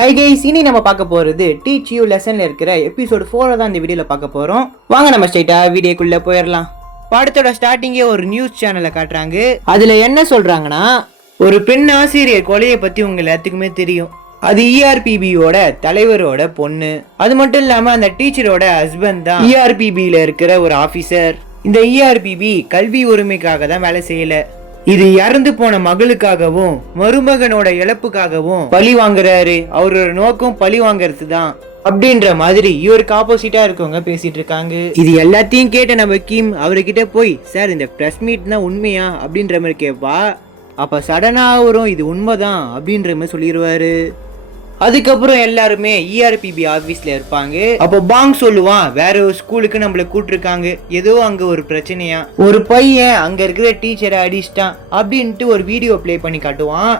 Hi guys, இனி நம்ம பார்க்க போறது டீச் யூ லெசன்ல இருக்கிற எபிசோட் 4 தான் இந்த வீடியோல பார்க்க போறோம். வாங்க நம்ம ஸ்ட்ரைட்டா வீடியோக்குள்ள போயிடலாம். படத்தோட ஸ்டார்டிங்கே ஒரு நியூஸ் சேனலை காட்டுறாங்க. அதுல என்ன சொல்றாங்கன்னா, ஒரு பெண் ஆசிரியர் கொலையை பத்தி உங்க எல்லாத்துக்குமே தெரியும். அது ERPBயோட தலைவரோட பொண்ணு. அது மட்டும் இல்லாம அந்த டீச்சரோட ஹஸ்பண்ட் தான் ERPBல இருக்கிற ஒரு ஆபீசர். இந்த ERPB கல்வி உரிமைக்காக தான் வேலை செய்யல, இது இறந்து போன மகளுக்காகவும் மருமகனோட இழப்புக்காகவும் பழி வாங்குறாரு. அவரோட நோக்கம் பழி வாங்கறது தான் அப்படின்ற மாதிரி இவருக்கு ஆப்போசிட்டா இருக்கவங்க பேசிட்டு இருக்காங்க. இது எல்லாத்தையும் கேட்ட நம்ம கிம் அவர்கிட்ட போய், சார் இந்த பிரஸ் மீட்னா உண்மையா அப்படின்ற மாதிரி கேட்பா. அப்ப சடனா வரும், இது உண்மைதான் அப்படின்ற மாதிரி சொல்லிடுவாரு. அதுக்கப்புறம் எல்லாருமே ERPB ஆபீஸ்ல இருப்பாங்க. அப்போ பாங் சொல்லுவான், வேற ஒரு ஸ்கூலுக்கு நம்மள கூட்டிருக்காங்க, ஏதோ அங்க ஒரு பிரச்சனையா, ஒரு பையன் அங்க இருக்கிற டீச்சரை அடிச்சிட்டான் அப்படின்ட்டு ஒரு வீடியோ பிளே பண்ணி காட்டுவான்.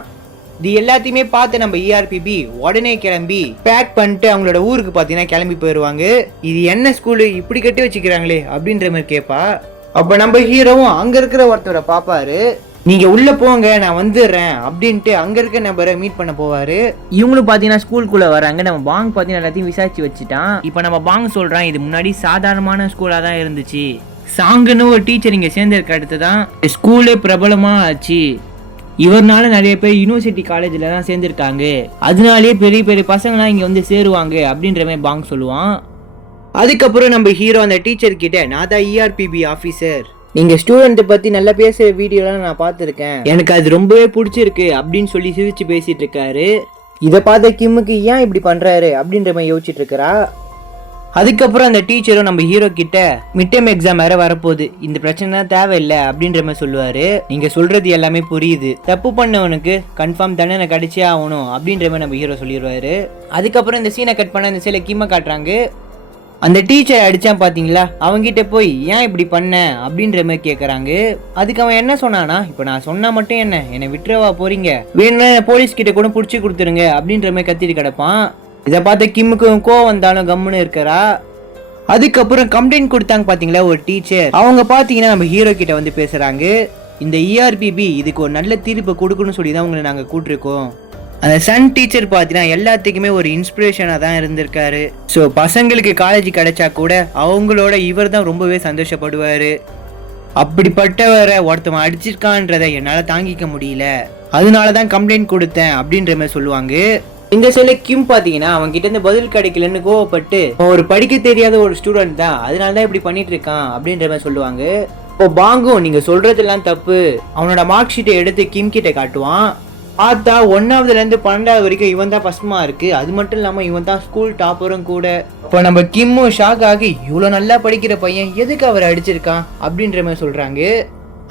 இது எல்லாத்தையுமே பார்த்து நம்ம ERPB உடனே கிளம்பி பேக் பண்ணிட்டு அவங்களோட ஊருக்கு பாத்தீங்கன்னா கிளம்பி போயிடுவாங்க. இது என்ன ஸ்கூலு, இப்படி கட்டி வச்சுக்கிறாங்களே அப்படின்ற மாதிரி கேட்பா. அப்ப நம்ம ஹீரோவும் அங்க இருக்கிற ஒருத்தரை பாப்பாரு. நீங்க உள்ள போங்க, நான் வந்துடுறேன் அப்படின்ட்டு அங்க இருக்க நபரை மீட் பண்ண போவாரு. இவங்களும் பாத்தீங்கன்னா ஸ்கூலுக்குள்ள வராங்க. நம்ம பாங் பாத்தீங்கன்னா எல்லாத்தையும் விசாரிச்சு வச்சுட்டான். இப்ப நம்ம பாங் சொல்றான், இது முன்னாடி சாதாரணமான ஸ்கூலா தான் இருந்துச்சு, சாங்குன்னு ஒரு டீச்சர் இங்க சேர்ந்திருக்க அடுத்து தான் ஸ்கூலே பிரபலமா ஆச்சு, இவர்னால நிறைய பேர் யூனிவர்சிட்டி காலேஜ்ல தான் சேர்ந்திருக்காங்க, அதனாலேயே பெரிய பெரிய பசங்களாம் இங்க வந்து சேருவாங்க அப்படின்ற மாதிரி பாங் சொல்லுவான். அதுக்கப்புறம் நம்ம ஹீரோ அந்த டீச்சர் கிட்ட, நான் தான் ERPB ஆபீசர், நீங்க ஸ்டூடெண்ட் பத்தி நல்லா பேசுற வீடியோலாம் நான் பார்த்துருக்கேன், எனக்கு அது ரொம்பவே பிடிச்சிருக்கு அப்படின்னு சொல்லி சிரிச்சு பேசிட்டு இருக்காரு. இதை பார்த்த கிம்முக்கு ஏன் இப்படி பண்றாரு அப்படின்ற மாதிரி யோசிச்சுட்டு இருக்கிறா. அதுக்கப்புறம் அந்த டீச்சரும் நம்ம ஹீரோ கிட்ட, மிட் டேர்ம் எக்ஸாம் வேற வரப்போகுது, இந்த பிரச்சனை தேவையில்லை அப்படின்ற மாதிரி சொல்லுவாரு. நீங்க சொல்றது எல்லாமே புரியுது, தப்பு பண்ணவனுக்கு கன்ஃபார்ம் தண்டனை கிடைச்சே ஆகணும் அப்படின்ற மாதிரி நம்ம ஹீரோ சொல்லிடுவாரு. அதுக்கப்புறம் இந்த சீனை கட் பண்ண இந்த சீலை கிம்மை காட்டுறாங்க. அந்த டீச்சர் அடிச்சான் பாத்தீங்களா, அவங்கிட்ட போய் ஏன் இப்படி பண்ண அப்படின்ற மாதிரி கேட்கறாங்க. அதுக்கு அவன் என்ன சொன்னானா, இப்போ நான் சொன்னா மட்டும் என்னை விட்டுறவா போறீங்க, வேணும்னா போலீஸ் கிட்ட கூட புடிச்சு கொடுத்துருங்க அப்படின்ற மாதிரி கத்திட்டு கிடப்பான். இதை பார்த்த கிம்முக்கு கோவம் வந்தாலும் கம்முன்னு இருக்கிறா. அதுக்கப்புறம் கம்ப்ளைண்ட் கொடுத்தாங்க பாத்தீங்களா ஒரு டீச்சர், அவங்க பாத்தீங்கன்னா நம்ம ஹீரோ கிட்ட வந்து பேசுறாங்க. இந்த ERPB இதுக்கு ஒரு நல்ல தீர்ப்பு கொடுக்கணும்னு சொல்லி தான் உங்களை நாங்க கூட்டிருக்கோம். அந்த சன் டீச்சர் பார்த்தீங்கன்னா எல்லாத்துக்குமே ஒரு இன்ஸ்பிரேஷனாக தான் இருந்திருக்காரு. ஸோ பசங்களுக்கு காலேஜ் கிடைச்சா கூட அவங்களோட இவர் தான் ரொம்பவே சந்தோஷப்படுவார். அப்படிப்பட்டவரை ஒருத்தவன் அடிச்சிருக்கான்றதை என்னால் தாங்கிக்க முடியல, அதனால தான் கம்ப்ளைண்ட் கொடுத்தேன் அப்படின்ற மாதிரி சொல்லுவாங்க. இந்த சொல்ல கிம் பார்த்தீங்கன்னா அவங்க கிட்ட இருந்து பதில் கிடைக்கலன்னு கோவப்பட்டு, ஒரு படிக்க தெரியாத ஒரு ஸ்டூடெண்ட் தான், அதனால தான் இப்படி பண்ணிட்டு இருக்கான் அப்படின்ற மாதிரி சொல்லுவாங்க. இப்போ பாங்கும், நீங்க சொல்றதெல்லாம் தப்பு, அவனோட மார்க் ஷீட்டை எடுத்து கிம் கிட்ட காட்டுவான். பார்த்தா 1ஆவதுல இருந்து 12ஆவது வரைக்கும் இவன் தான் ஃபர்ஸ்ட் மார்க்கு, அது மட்டும் இல்லாம இவன் தான் ஸ்கூல் டாப்பரும் கூட. இப்போ நம்ம கிம்மும் ஷாக் ஆகி, இவ்வளோ நல்லா படிக்கிற பையன் எதுக்கு அவர் அடிச்சிருக்கான் அப்படின்ற மாதிரி சொல்றாங்க.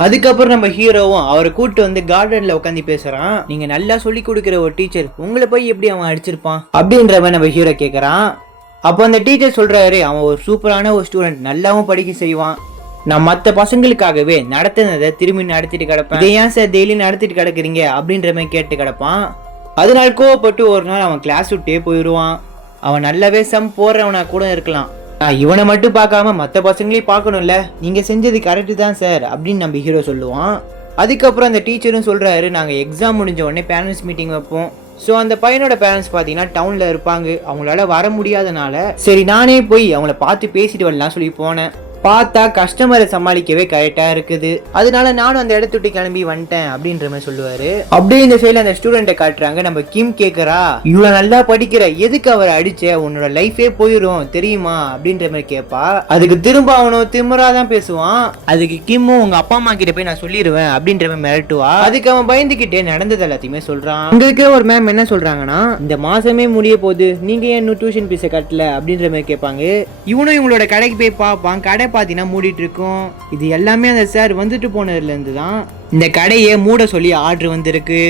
அதுக்கப்புறம் நம்ம ஹீரோவும் அவரை கூப்பிட்டு வந்து கார்டன்ல உட்காந்து பேசுறான். நீங்க நல்லா சொல்லி கொடுக்குற ஒரு டீச்சர் உங்களை போய் எப்படி அவன் அடிச்சிருப்பான் அப்படின்ற மாதிரி நம்ம ஹீரோ கேட்கறான். அப்போ அந்த டீச்சர் சொல்றாரு, அவன் ஒரு சூப்பரான ஒரு ஸ்டூடெண்ட், நல்லாவும் படிக்க செய்வான், நான் மற்ற பசங்களுக்காகவே நடத்தினதை திரும்பி நடத்திட்டு கிடப்பேன், இதை ஏன் சார் டெய்லி நடத்திட்டு கிடக்குறீங்க அப்படின்ற மாதிரி கேட்டு கிடப்பான். அதனால கோவப்பட்டு ஒரு நாள் அவன் கிளாஸ் விட்டே போயிடுவான். அவன் நல்லாவே சம் போடுறவனா கூட இருக்கலாம், நான் இவனை மட்டும் பார்க்காம மற்ற பசங்களையும் பார்க்கணும்ல, நீங்க செஞ்சது கரெக்டு தான் சார் அப்படின்னு நம்ம ஹீரோ சொல்லுவான். அதுக்கப்புறம் அந்த டீச்சரும் சொல்றாரு, நாங்கள் எக்ஸாம் முடிஞ்ச உடனே பேரண்ட்ஸ் மீட்டிங் வைப்போம். ஸோ அந்த பையனோட பேரண்ட்ஸ் பார்த்தீங்கன்னா டவுனில் இருப்பாங்க, அவங்களால வர முடியாதனால சரி நானே போய் அவங்கள பார்த்து பேசிட்டு வரலாம் சொல்லி போனேன். பார்த்தா கஸ்டமரை சமாளிக்கவே கரெக்டா இருக்குது, அதனால நானும் அந்த இடத்த விட்டு கிளம்பி வந்துட்டேன் அப்படின்ற மாதிரி சொல்லுவாரு. அப்படியே இந்த சைட்ல அந்த ஸ்டூடெண்ட்டை காட்டுறாங்க. நம்ம கிம் கேட்கறா, இவ்வளவு நல்லா படிக்கிற, எதுக்கு அவர் அடிச்ச, உன்னோட லைஃபே போயிடும் தெரியுமா அப்படின்ற மாதிரி கேட்பா. அதுக்கு திரும்ப அவனும் திமிராதான் பேசுவான். அதுக்கு கிம்மும், உங்க அப்பா அம்மா கிட்ட போய் நான் சொல்லிடுவேன் அப்படின்ற மாதிரி மிரட்டுவா. அதுக்கு அவன் பயந்துகிட்டே நடந்தது எல்லாத்தையுமே சொல்றான். அங்க இருக்கிற ஒரு மேம் என்ன சொல்றாங்கன்னா, இந்த மாசமே முடிய போகுது, நீங்க ஏன் டியூஷன் பீஸை கட்டல அப்படின்ற மாதிரி கேட்பாங்க. இவனும் இவங்களோட கடைக்கு போய் பார்ப்பான். கடை பார்த்தீங்கன்னா மூடிட்டு இருக்கும். இது எல்லாமே அந்த சார் வந்துட்டு போனதுல இருந்து தான் இந்த கடையை மூட சொல்லி ஆர்டர் வந்திருக்கு.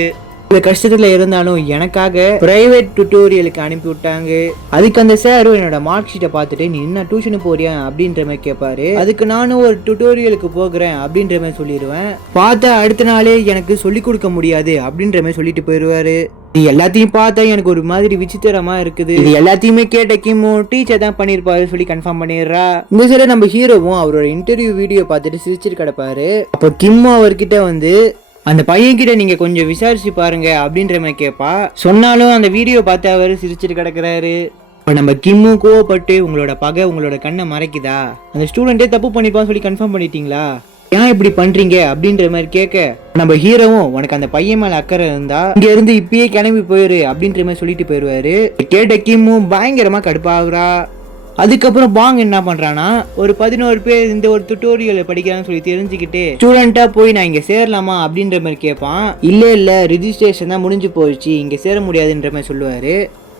கஷ்டத்துல இருந்தாலும் எனக்காக பிரைவேட் டியூட்டோரியலுக்கு அனுப்பி விட்டாங்க. அதுக்கு அந்த சார் என்னோட மார்க் ஷீட்டை பார்த்துட்டு, நீ என்ன டியூஷனுக்கு போறியா அப்படின்ற மாதிரி கேட்பாரு. அதுக்கு நானும் ஒரு டியூட்டோரியலுக்கு போகிறேன் அப்படின்ற மாதிரி சொல்லிடுவேன். பார்த்தா அடுத்த நாளே எனக்கு சொல்லி கொடுக்க முடியாது அப்படின்ற மாதிரி சொல்லிட்டு போயிடுவாரு. இது எல்லாத்தையும் பார்த்தா எனக்கு ஒரு மாதிரி விசித்திரமா இருக்குது. இது எல்லாத்தையுமே கேட்ட கிம்மும் டீச்சர் தான் பண்ணிருப்பாரு சொல்லி கன்ஃபார்ம் பண்ணிடுறா. இந்த சைடு நம்ம ஹீரோவும் அவரோட இன்டர்வியூ வீடியோ பார்த்துட்டு சிரிச்சிட்டு கிடப்பாரு. அப்போ கிம்மும் அவர்கிட்ட வந்து, அந்த பையன்கிட்ட நீங்க கொஞ்சம் விசாரிச்சு பாருங்க அப்படின்ற மாதிரி கேட்பா. சொன்னாலும் அந்த வீடியோ பார்த்து அவர் சிரிச்சிட்டு கிடக்குறாரு. இப்போ நம்ம கிம்மும் கோவப்பட்டு உங்களோட பகை உங்களோட கண்ணை மறைக்குதா, அந்த ஸ்டூடெண்ட்டே தப்பு பண்ணிப்பான்னு சொல்லி கன்ஃபார்ம் பண்ணிட்டீங்களா, ஏன் இப்படி பண்றீங்க அப்படின்ற மாதிரி கேட்க, நம்ம ஹீரோவும் உனக்கு அந்த பையன் மேல அக்கறை இருந்தா இங்க இருந்து இப்பயே கிளம்பி போயிரு அப்படின்ற மாதிரி சொல்லிட்டு போயிடுவாரு. கேட்ட கிம்மும் பயங்கரமா கடுப்பாகுறா. அதுக்கப்புறம் பாங் என்ன பண்றானா, ஒரு 11 பேர் இந்த ஒரு டுட்டோரியலை படிக்கிறான்னு சொல்லி தெரிஞ்சுக்கிட்டு ஸ்டூடெண்டா போய் நான் இங்க சேரலாமா அப்படின்ற மாதிரி கேட்பான். இல்ல ரிஜிஸ்ட்ரேஷன் தான் முடிஞ்சு போயிடுச்சு, இங்க சேர முடியாதுன்ற மாதிரி சொல்லுவாரு.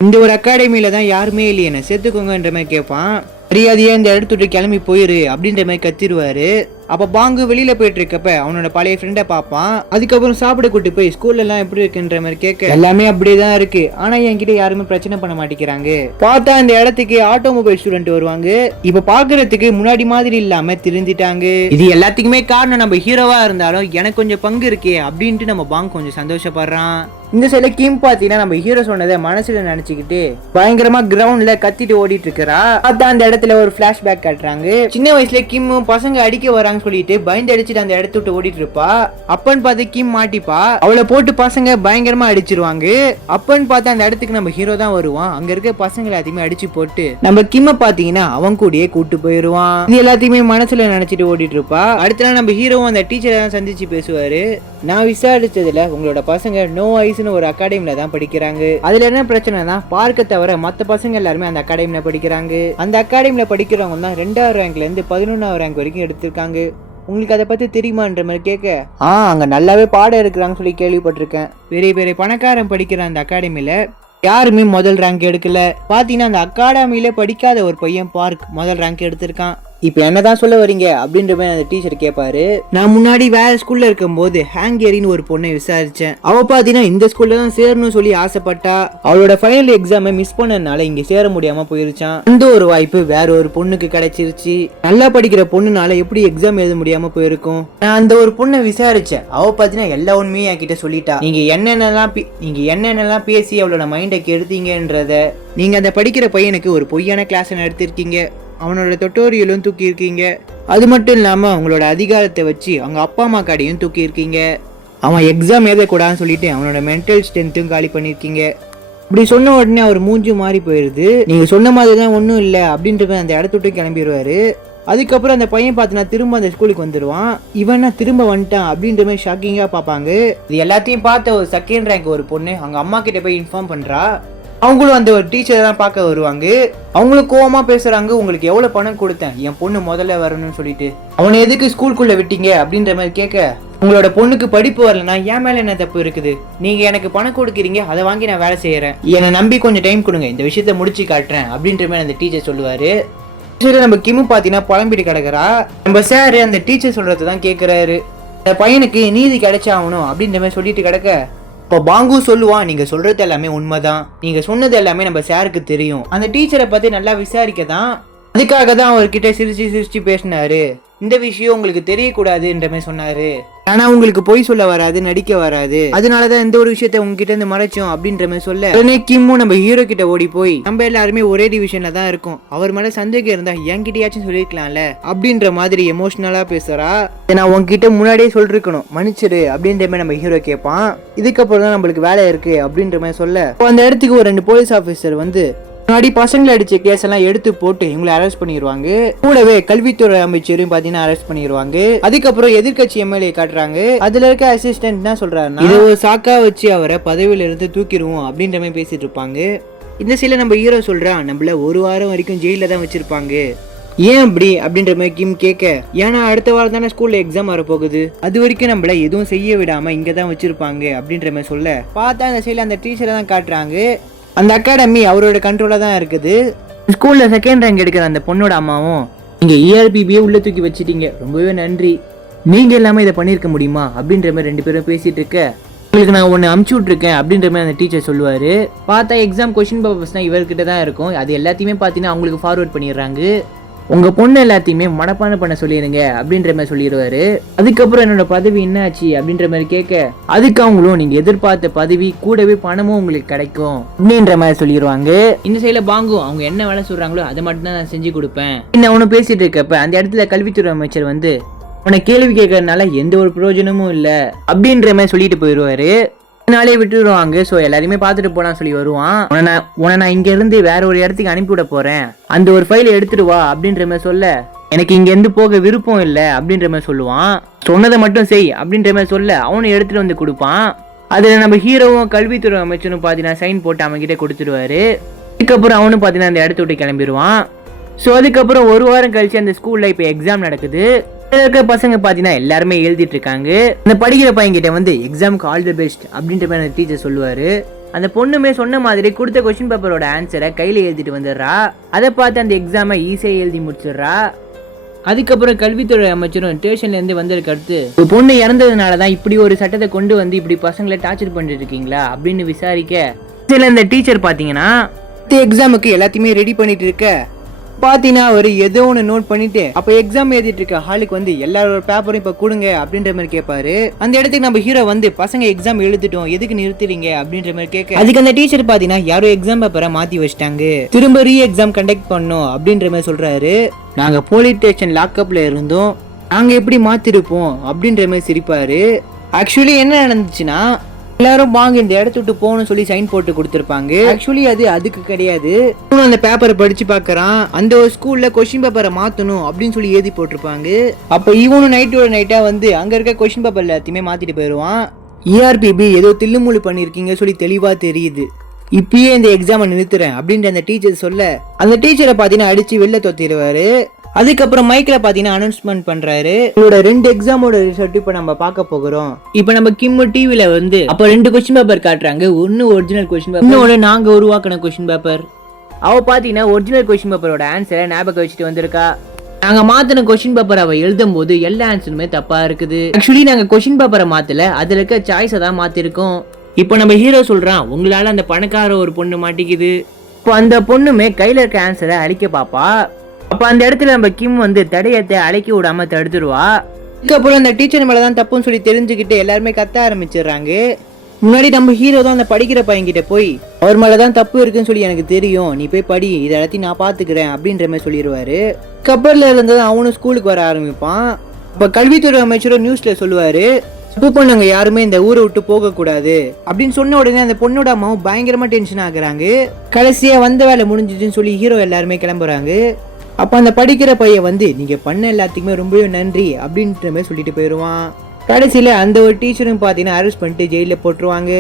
இந்த ஒரு அகாடமியில தான் யாருமே இல்லையே, என்ன சேர்த்துக்கோங்கன்ற மாதிரி கேட்பான். மரியாதையா இந்த இடத்துட்டு கிளம்பி போயிரு அப்படின்ற மாதிரி கத்திடுவாரு. அப்ப பாங்கு வெளியில போயிட்டு இருக்கப்ப அவனோட பழைய ஃப்ரெண்டை பார்ப்பான். அதுக்கப்புறம் சாப்பிட கூட்டு போய் ஸ்கூல்ல எல்லாம் எப்படி இருக்குன்ற மாதிரி கேட்க, எல்லாமே அப்படியேதான் இருக்கு, ஆனா என்கிட்ட யாருமே பிரச்சனை பண்ண மாட்டேங்கிறாங்க. பார்த்தா இந்த இடத்துக்கு ஆட்டோமொபைல் ஸ்டூடெண்ட் வருவாங்க. இப்ப பாக்குறதுக்கு முன்னாடி மாதிரி இல்லாம திருந்திட்டாங்க. இது எல்லாத்துக்குமே காரணம் நம்ம ஹீரோவா இருந்தாலும் எனக்கு கொஞ்சம் பங்கு இருக்கே அப்படின்ட்டு நம்ம பாங் கொஞ்சம் சந்தோஷப்படுறான். இந்த சைட்ல கிம் பாத்தீங்கன்னா நம்ம ஹீரோ சொன்னதை மனசுல நினைச்சுக்கிட்டு பயங்கரமா கிரவுண்ட்ல கத்திட்டு ஓடிட்டு இருக்கிறா. அதான் அந்த இடத்துல ஒரு பிளாஷ்பேக் காட்டுறாங்க. சின்ன வயசுல கிம் பசங்க அடிக்க வராங்க சொல்லிட்டு பயந்து அடிச்சுட்டு அந்த இடத்த விட்டு ஓடிட்டு இருப்பா. அப்பன்னு பார்த்து கிம் மாட்டிப்பா. அவளை போட்டு பசங்க பயங்கரமா அடிச்சிருவாங்க. அப்பன்னு பார்த்து அந்த இடத்துக்கு நம்ம ஹீரோ தான் வருவான். அங்க இருக்க பசங்க எல்லாத்தையுமே அடிச்சு போட்டு நம்ம கிம்ம பாத்தீங்கன்னா அவன் கூடயே கூட்டு போயிருவான். இது எல்லாத்தையுமே மனசுல நினைச்சிட்டு ஓடிட்டு இருப்பா. அடுத்த நாள் நம்ம ஹீரோவும் அந்த டீச்சரை தான் சந்திச்சு பேசுவாரு. நான் விசாரிச்சதுல உங்களோட பசங்க நோ ஐஸ்னு ஒரு அகாடமில தான் படிக்கிறாங்க. அதுல என்ன பிரச்சனைனா, பார்க்க தவிர மத்த பசங்க எல்லாருமே அந்த அகாடமில படிக்கிறாங்க. அந்த அகாடமில படிக்கிறவங்க தான் 2வது ரேங்க்ல இருந்து 11வது ரேங்க் வரைக்கும் எடுத்திருக்காங்க. உங்களுக்கு அதை பத்தி தெரியுமான்ற மாதிரி கேட்க, அங்க நல்லாவே பாடம் இருக்கிறாங்க சொல்லி கேள்விப்பட்டிருக்கேன். பெரிய பெரிய பணக்காரன் படிக்கிற அந்த அகாடமில யாருமே முதல் ரேங்க் எடுக்கல. பாத்தீங்கன்னா அந்த அகாடமியில படிக்காத ஒரு பையன் பார்க் முதல் ரேங்க் எடுத்திருக்கான். இப்ப என்னதான் சொல்ல வரீங்க அப்படின்ற மாதிரி அந்த டீச்சர் கேட்பாரு. நான் முன்னாடி வேற ஸ்கூல்ல இருக்கும் போது ஹேங்கேரின்னு ஒரு பொண்ணை விசாரிச்சேன். அவ பாத்தீங்கன்னா இந்த ஸ்கூல்ல தான் சேரணும்னு சொல்லி ஆசைப்பட்டா. அவளோட ஃபைனல் எக்ஸாமை மிஸ் பண்ணனால இங்க சேர முடியாம போயிருச்சான். அந்த ஒரு வாய்ப்பு வேற ஒரு பொண்ணுக்கு கிடைச்சிருச்சு. நல்லா படிக்கிற பொண்ணுனால எப்படி எக்ஸாம் எழுத முடியாம போயிருக்கும். நான் அந்த ஒரு பொண்ணை விசாரிச்சேன். அவ பாத்தீங்கன்னா எல்லா உண்மையும் என்கிட்ட சொல்லிட்டா. நீங்க என்னென்னலாம் பேசி அவளோட மைண்டை கெடுத்தீங்கன்றத, நீங்க அந்த படிக்கிற பையனுக்கு ஒரு பொய்யான கிளாஸ் நடத்திருக்கீங்க, அவனோட டுட்டோரியலும் தூக்கி இருக்கீங்க, அது மட்டும் இல்லாம அவங்களோட அதிகாரத்தை வச்சு அவங்க அப்பா அம்மா கடையும் தூக்கி இருக்கீங்க, அவன் எக்ஸாம் எழுதக்கூடாதுன்னு சொல்லிட்டு அவனோட மென்டல் ஸ்ட்ரென்த்தும் காலி பண்ணிருக்கீங்க. இப்படி சொன்ன உடனே அவர் மூஞ்சி மாறி போயிருது. நீங்க சொன்ன மாதிரி தான் ஒன்றும் இல்லை அப்படின்றது அந்த இடத்த விட்டு கிளம்பிடுவாரு. அதுக்கப்புறம் அந்த பையன் பார்த்தினா திரும்ப அந்த ஸ்கூலுக்கு வந்துடுவான். இவனா திரும்ப வந்துட்டான் அப்படின்ற மாதிரி ஷாக்கிங்கா பார்ப்பாங்க. இது எல்லாத்தையும் பார்த்த ஒரு செகண்ட் ரேங்க் ஒரு பொண்ணு அவங்க அம்மா கிட்ட போய் இன்ஃபார்ம் பண்றா. அவங்களும் அந்த ஒரு டீச்சரை தான் பார்க்க வருவாங்க. அவங்களும் கோவமா பேசுறாங்க, உங்களுக்கு எவ்வளவு பணம் கொடுத்தேன் என் பொண்ணு முதல்ல வரணும்னு சொல்லிட்டு, அவனை எதுக்கு ஸ்கூலுக்குள்ள விட்டீங்க அப்படின்ற மாதிரி கேட்க, உங்களோட பொண்ணுக்கு படிப்பு வரலன்னா என் மேல என்ன தப்பு இருக்குது, நீங்க எனக்கு பணம் கொடுக்குறீங்க, அதை வாங்கி நான் வேலை செய்யறேன், என்னை நம்பி கொஞ்சம் டைம் கொடுங்க, இந்த விஷயத்த முடிச்சு காட்டுறேன் அப்படின்ற மாதிரி அந்த டீச்சர் சொல்லுவாரு. நம்ம கிம்மு பாத்தீங்கன்னா புலம்பிட்டு கிடக்குறா. நம்ம சார் அந்த டீச்சர் சொல்றதை தான் கேட்கிறாரு. இந்த பையனுக்கு நீதி கிடைச்சாகணும் அப்படின்ற மாதிரி சொல்லிட்டு கிடக்க, இப்போ பாங்கு சொல்லுவான், நீங்க சொல்றது எல்லாமே உண்மைதான், நீங்க சொன்னது எல்லாமே நம்ம சாருக்கு தெரியும், அந்த டீச்சரை பத்தி நல்லா விசாரிக்க தான், அதுக்காக தான் அவர்கிட்ட சிரிச்சு பேசினாரு, இந்த விஷயம் உங்களுக்கு தெரியக்கூடாதுன்ற மாதிரி சொன்னாரு, ஆனா உங்களுக்கு பொய் சொல்ல வராது, நடிக்க வராது, அதனாலதான் இந்த ஒரு விஷயத்த உங்ககிட்ட இருந்து மறைச்சோம் அப்படின்ற மாதிரி சொல்ல, உடனே கிம்மு நம்ம ஹீரோ கிட்ட ஓடி போய், நம்ம எல்லாருமே ஒரே டிவிஷன்ல தான் இருக்கும், அவர் மேல சந்தேகம் இருந்தா என்கிட்டயாச்சும் சொல்லிருக்கலாம்ல அப்படின்ற மாதிரி எமோஷனலா பேசுறா. நான் உங்ககிட்ட முன்னாடியே சொல்லிருக்கணும், மன்னிச்சிரு அப்படின்ற மாதிரி நம்ம ஹீரோ கேட்பான். இதுக்கப்புறம் தான் நம்மளுக்கு வேலை இருக்கு அப்படின்ற மாதிரி சொல்ல, அந்த இடத்துக்கு ஒரு 2 போலீஸ் ஆபீசர் வந்து முன்னாடி பசங்களை அடிச்ச கேஸ் எல்லாம் எடுத்து போட்டு இவங்களை அரெஸ்ட் பண்ணிடுவாங்க. கூடவே கல்வித்துறை அமைச்சரையும் பாத்தீங்கன்னா அரெஸ்ட் பண்ணிடுவாங்க. அதுக்கப்புறம் எதிர்கட்சி எம்எல்ஏ காட்டுறாங்க. அதுல இருக்க அசிஸ்டன்ட் தான் சொல்றாருன்னா, இதை ஒரு சாக்கா வச்சு அவரை பதவியில இருந்து தூக்கிடுவோம் அப்படின்ற மாதிரி பேசிட்டு இருப்பாங்க. இந்த சில நம்ம ஹீரோ சொல்றான், நம்மள 1 வாரம் வரைக்கும் ஜெயில தான் வச்சிருப்பாங்க, ஏன் அப்படி அப்படின்ற மாதிரி கிம் கேட்க, ஏன்னா அடுத்த வாரம் தானே ஸ்கூல்ல எக்ஸாம் வர போகுது, அது வரைக்கும் நம்மள எதுவும் செய்ய விடாம இங்க தான் வச்சிருப்பாங்க அப்படின்ற மாதிரி சொல்ல, பார்த்தா அந்த சைட்ல அந்த டீச்சரை தான் காட்டுறாங்க. அந்த அகாடமி அவரோட கண்ட்ரோலா தான் இருக்குது. ஸ்கூல்ல செகண்ட் ரேங்க் எடுக்கிற அந்த பொண்ணோட அம்மாவும், நீங்க ERPBயே உள்ள தூக்கி வச்சிட்டீங்க, ரொம்பவே நன்றி, நீங்க எல்லாமே இதை பண்ணிருக்க முடியுமா அப்படின்ற மாதிரி 2 பேரும் பேசிட்டு இருக்க, உங்களுக்கு நான் ஒன்னு அமுச்சு விட்டுருக்கேன் அப்படின்ற மாதிரி அந்த டீச்சர் சொல்லுவாரு. பார்த்தா எக்ஸாம் கொஸ்டின் பேப்பர்ஸ்னா இவர்கிட்ட தான் இருக்கும், அது எல்லாத்தையுமே பார்த்தீங்கன்னா அவங்களுக்கு ஃபார்வர்ட் பண்ணிடுறாங்க. உங்க பொண்ணு எல்லாத்தையுமே மனப்பாடம் பண்ண சொல்லிடுங்க அப்படின்ற மாதிரி சொல்லிடுவாரு. அதுக்கப்புறம் என்னோட பதவி என்ன ஆச்சு அப்படின்ற மாதிரி கேட்க, அதுக்கு அவங்களும் நீங்க எதிர்பார்த்த பதவி கூடவே பணமும் உங்களுக்கு கிடைக்கும் அப்படின்ற மாதிரி சொல்லிடுவாங்க. இந்த சைட்ல பாங்கும் அவங்க என்ன வேலை சொல்றாங்களோ அதை மட்டும் தான் நான் செஞ்சு கொடுப்பேன். அவனும் பேசிட்டு இருக்கப்ப அந்த இடத்துல கல்வித்துறை அமைச்சர் வந்து, உன்னை கேள்வி கேட்கறதுனால எந்த ஒரு பிரயோஜனமும் இல்லை அப்படின்ற மாதிரி சொல்லிட்டு போயிடுவாரு. நாளே விட்டுருவாங்க. ஸோ எல்லாருமே பார்த்துட்டு போலாம் சொல்லி வருவான். உன்னை நான் இங்க இருந்து வேற ஒரு இடத்துக்கு அனுப்பிவிட போறேன், அந்த ஒரு ஃபைலை எடுத்துட்டு வா அப்படின்ற மாதிரி சொல்ல, எனக்கு இங்க இருந்து போக விருப்பம் இல்லை அப்படின்ற மாதிரி சொல்லுவான். சொன்னதை மட்டும் செய் அப்படின்ற மாதிரி சொல்ல அவனை எடுத்துட்டு வந்து கொடுப்பான். அதுல நம்ம ஹீரோவும் கல்வித்துறை அமைச்சரும் பாத்தீங்கன்னா சைன் போட்டு அவன் கிட்ட கொடுத்துருவாரு. அதுக்கப்புறம் அவனும் பாத்தீங்கன்னா அந்த இடத்த விட்டு கிளம்பிடுவான். ஸோ அதுக்கப்புறம் ஒரு வாரம் கழிச்சு அந்த ஸ்கூல்ல இப்போ எக்ஸாம் நடக்குது. இருக்க பசங்க பாத்தீங்கன்னா எல்லாருமே எழுதிட்டு இருக்காங்க. அந்த படிக்கிற பையன்கிட்ட வந்து எக்ஸாமுக்கு ஆல் தி பெஸ்ட் அப்படின்ற மாதிரி அந்த டீச்சர் சொல்லுவாரு. அந்த பொண்ணுமே சொன்ன மாதிரி கொடுத்த கொஸ்டின் பேப்பரோட ஆன்சரை கையில எழுதிட்டு வந்துடுறா. அதை பார்த்து அந்த எக்ஸாமை ஈஸியா எழுதி முடிச்சிடுறா. அதுக்கப்புறம் கல்வித்துறை அமைச்சரும் ஸ்டேஷன்ல இருந்து வந்ததுக்கு அடுத்து ஒரு பொண்ணு இறந்ததுனாலதான் இப்படி ஒரு சட்டத்தை கொண்டு வந்து இப்படி பசங்களை டார்ச்சர் பண்ணிட்டு இருக்கீங்களா அப்படின்னு விசாரிக்க, சில இந்த டீச்சர் பாத்தீங்கன்னா எக்ஸாமுக்கு எல்லாத்தையுமே ரெடி பண்ணிட்டு இருக்க பாத்தீங்கன்னா அவர் ஏதோ ஒன்று நோட் பண்ணிட்டு அப்ப எக்ஸாம் எழுதிட்டு இருக்க ஹாலுக்கு வந்து எல்லாரோட பேப்பரும் இப்ப கொடுங்க அப்படின்ற மாதிரி கேட்பாரு. அந்த இடத்துக்கு நம்ம ஹீரோ வந்து பசங்க எக்ஸாம் எழுதிட்டோம், எதுக்கு நிறுத்துறீங்க அப்படின்ற மாதிரி கேட்க, அதுக்கு அந்த டீச்சர் பாத்தீங்கன்னா யாரோ எக்ஸாம் பேப்பரை மாத்தி வச்சிட்டாங்க, திரும்ப ரீ எக்ஸாம் கண்டக்ட் பண்ணும் அப்படின்ற மாதிரி சொல்றாரு. நாங்க போலீஸ் ஸ்டேஷன் லாக்அப்ல இருந்தோம், நாங்க எப்படி மாத்திருப்போம் அப்படின்ற மாதிரி சிரிப்பாரு. ஆக்சுவலி என்ன நடந்துச்சுன்னா, எல்லாரும் வாங்க இந்த இடத்த விட்டு போகணும்னு சொல்லி சைன் போட்டு கொடுத்துருப்பாங்க. ஆக்சுவலி அது அதுக்கு கிடையாது. அந்த பேப்பரை படிச்சு பாக்குறான், அந்த ஒரு ஸ்கூல்ல கொஸ்டின் பேப்பரை மாத்தணும் அப்படின்னு சொல்லி எழுதி போட்டிருப்பாங்க. அப்ப இவனும் நைட்டா வந்து அங்க இருக்க கொஸ்டின் பேப்பர் எல்லாத்தையுமே மாத்திட்டு போயிடுவான். ERPB ஏதோ தில்லுமுள்ளு பண்ணிருக்கீங்க சொல்லி தெளிவா தெரியுது, இப்பயே இந்த எக்ஸாமை நிறுத்துறேன் அப்படின்ற அந்த டீச்சர் சொல்ல, அந்த டீச்சரை பாத்தீங்கன்னா அடிச்சு வெளில தொத்திடுவாரு. அதுக்கப்புறம் மைக்ல பாத்தீங்கன்னா அனௌன்ஸ்மெண்ட் பண்றாரு, இதோட 2 எக்ஸாமோட ரிசல்ட் இப்ப நம்ம பார்க்க போகிறோம். இப்ப நம்ம கிம்மு டிவில வந்து அப்ப 2 கொஸ்டின் பேப்பர் காட்டுறாங்க. ஒன்னு ஒரிஜினல் கொஸ்டின் பேப்பர், இன்னொன்னு நாங்க உருவாக்கின கொஸ்டின் பேப்பர். அவ பாத்தீங்கன்னா ஒரிஜினல் கொஸ்டின் பேப்பரோட ஆன்சரை ஞாபகம் வச்சுட்டு வந்திருக்கா. நாங்க மாத்தின கொஸ்டின் பேப்பர் அவ எழுதும் போது எல்லா ஆன்சருமே தப்பா இருக்குது. ஆக்சுவலி நாங்க கொஸ்டின் பேப்பரை மாத்தல, அதுல இருக்க சாய்ஸை தான் மாத்திருக்கோம். இப்போ நம்ம ஹீரோ சொல்றான், உங்களால அந்த பணக்கார ஒரு பொண்ணு மாட்டிக்குது. இப்போ அந்த பொண்ணுமே கையில இருக்க ஆன்சரை அழிக்க பாப்பா. அப்ப அந்த இடத்துல நம்ம கிம் வந்து தடையத்தை அழைக்க விடாம தடுத்துருவா. அதுக்கப்புறம் அந்த டீச்சர் மேலதான் தப்புன்னு சொல்லி தெரிஞ்சுக்கிட்டு எல்லாருமே கத்த ஆரம்பிச்சிடுறாங்க. முன்னாடி நம்ம ஹீரோ தான் அந்த படிக்கிற பையன்கிட்ட போய், அவர் மேலதான் தப்பு இருக்குன்னு சொல்லி எனக்கு தெரியும், நீ போய் படி, இதை எல்லாத்தையும் நான் பாத்துக்கிறேன் அப்படின்ற மாதிரி சொல்லிடுவாரு. கப்பல்ல இருந்தது அவனும் ஸ்கூலுக்கு வர ஆரம்பிப்பான். இப்ப கல்வித்துறை அமைச்சரும் நியூஸ்ல சொல்லுவாரு, தப்பு பண்ணுங்க யாருமே இந்த ஊரை விட்டு போக கூடாது அப்படின்னு சொன்ன உடனே அந்த பொண்ணோட அம்மாவும் பயங்கரமா டென்ஷன் ஆகுறாங்க. கடைசியா வந்த வேலை முடிஞ்சிச்சுன்னு சொல்லி ஹீரோ எல்லாருமே கிளம்புறாங்க. அப்ப அந்த படிக்கிற பையன் வந்து, நீங்க பண்ண எல்லாத்துக்குமே ரொம்பவே நன்றி அப்படின்ற மாதிரி சொல்லிட்டு போயிடுவான். கடைசியில அந்த ஒரு டீச்சரும் பாத்தீங்கன்னா அரெஸ்ட் பண்ணிட்டு ஜெயில போட்டுருவாங்க.